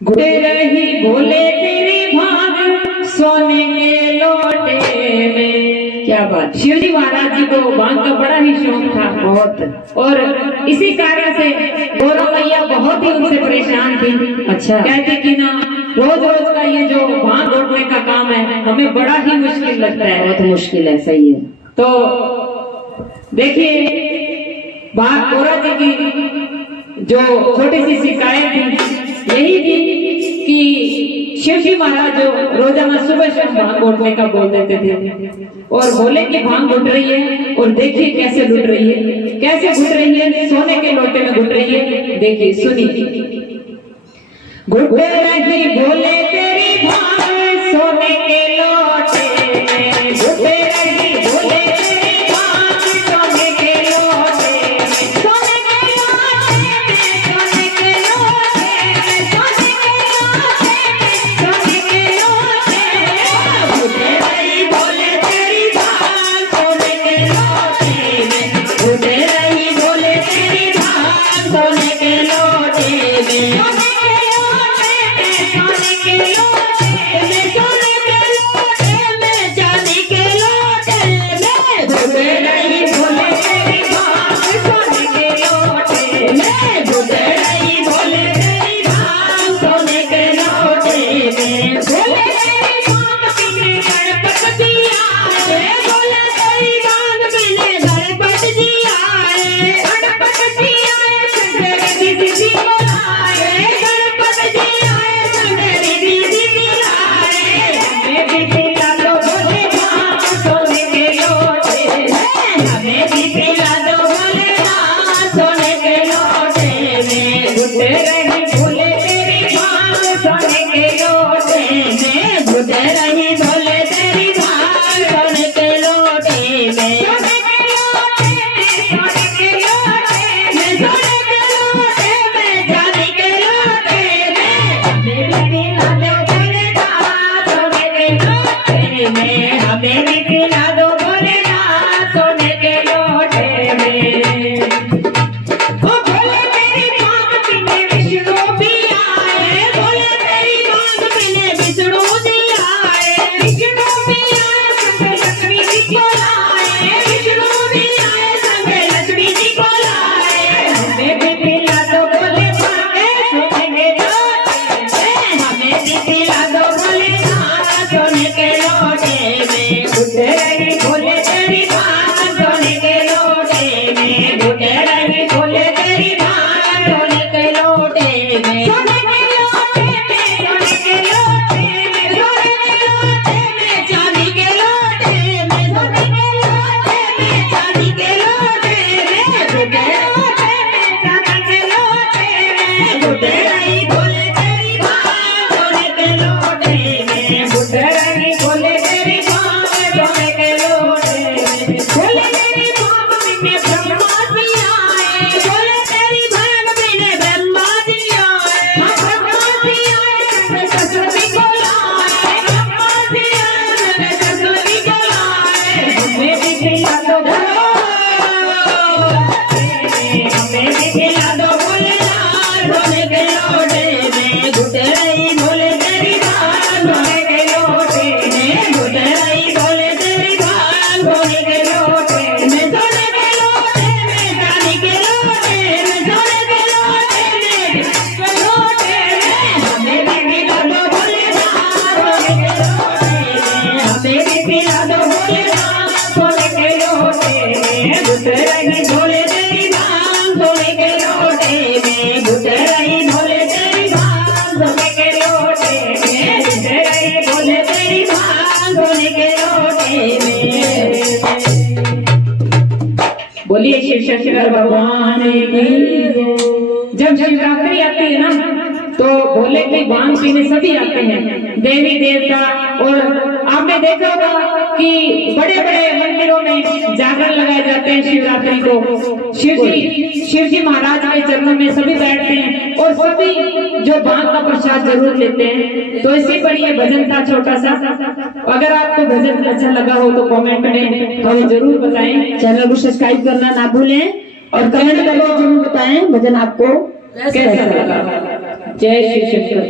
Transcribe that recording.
घुटे रही भोले तेरी भाग सोने के लोटे में। क्या बात। शिवजी महाराज जी को भांग का बड़ा ही शौक था बहुत, और इसी कारण से गौरा मैया बहुत ही उनसे परेशान थी। अच्छा। कहती कि ना रोज रोज का ये जो भांग घोटने का काम है हमें बड़ा ही मुश्किल लगता है। बहुत मुश्किल है, सही है। तो देखिए गौरा जी की जो छोटी सी शिकायत थी यही थी कि शिवजी महाराज जो रोजाना सुबह शाम भांग घोटने का बोल देते थे, और बोले कि भांग घुट रही है, और देखिए कैसे लुट रही है, कैसे घुट रही है, सोने के लोटे में घुट रही है। देखिए सुनिए। घुटे रही भोले तेरी भांग सोने के लोटे में, घुटे रही भोले तेरी भांग सोने के लोटे में, सोने के लोटे में, सोने के लोटे में, सोने के लोटे में, सोने के लोटे में। घुटे रही भोले तेरी भांग सोने के लोटे में, घुटे रही भोले तेरी भांग सोने के लोटे में, सोने के लोटे में, सोने के लोटे में, सोने के लोटे में, चांदी के लोटे में। घुटे रही भोले तेरी भांग सोने के लोटे में, घुटे रही भोले तेरी भांग सोने के लोटे में। भोले तेरी भांग पीने गणपत जी आए, भोले तेरी भांग पीने गणपत जी आए, गणपत जी आए संगरी दीदी बुलाए, गणपत जी आए संगरी दीदी बुलाए। हमें भी पिला दो भोले भांग सोने के लोटे में, हमें भी पिला दो भोले भांग सोने के लोटे में। घुटे रही भोले तेरी भांग सोने के लोटे में, घुटे रही भोले तेरी भांग सोने के लोटे में, सोने के लोटे में, सोने के लोटे में, सोने के लोटे में, चांदी के लोटे में। हमें भी पिला दो भोले भांग सोने के लोटे में, हमें भी पिला दो भोले भांग सोने के लोटे में। ओ भोले तेरी भांग पीने विष्णु भी आए, भोले तेरी भांग पीने विष्णु जी आए, विष्णु भी आए संग लक्ष्मी जी को लाए, विष्णु भी आए संग लक्ष्मी जी को लाए। हमें भी पिला दो भोले भांग सोने के लोटे में, हमें भी पिला दो भोले भांग सोने के लोटे में। घुटे रही भोले तेरी भांग सोने के लोटे में, घुटे रही भोले तेरी भांग सोने के लोटे में, सोने के लोटे में, सोने के लोटे में, सोने के लोटे में, चांदी के लोटे में, सोने के लोटे में, चांदी के लोटे में। घुटे लोटे में, चांदी के लोटे में, घुटे रही भोले तेरी भांग सोने के लोटे में, घुटे रही भोले तेरी भांग सोने के लोटे में। भोले तेरी भांग पीने ब्रह्मा जी आए, भोले तेरी भांग पीने ब्रह्मा जी आए, ब्रह्मा जी आए संग सरस्वती को लाए, ब्रह्मा जी आए संग सरस्वती को लाए। हमें भी पिला दो भोले, हमें भी पिला दो भोले सोने के लोटे में। घुटे रही भोले तेरी भांग सोने के लोटे में, घुटे रही भोले तेरी भांग सोने के लोटे में, सोने के लोटे में, चांदी के लोटे में, सोने के लोटे में, लोटे में। हमें भी पिला दो भोले भांग सोने के लोटे में, हमें भी पिला दो भोले भांग सोने के लोटे में। घुटे रही भोले तेरी भांग सोने के लोटे में, घुटे रही भोले तेरी भांग सोने के लोटे में, घुटे रही भोले तेरी भांग सोने के लोटे में। बोलिए शिव शंकर भगवान की। जब शिवरात्रि आती है ना तो भोले की भांग पीने सभी आते हैं, देवी देवता। और आपने देखा होगा कि बड़े बड़े मंदिरों में जागरण लगाए जाते हैं शिवरात्रि को। शिवजी महाराज के चरणों में सभी बैठते हैं और सभी जो भांग का प्रसाद जरूर लेते हैं। तो इसी पर ये भजन था छोटा सा। अगर आपको भजन अच्छा लगा हो तो कमेंट में हमें जरूर बताएं। चैनल को सब्सक्राइब करना ना भूलें और कमेंट करके जरूर बताएं भजन आपको कैसा लगा। जय श्री शंकर।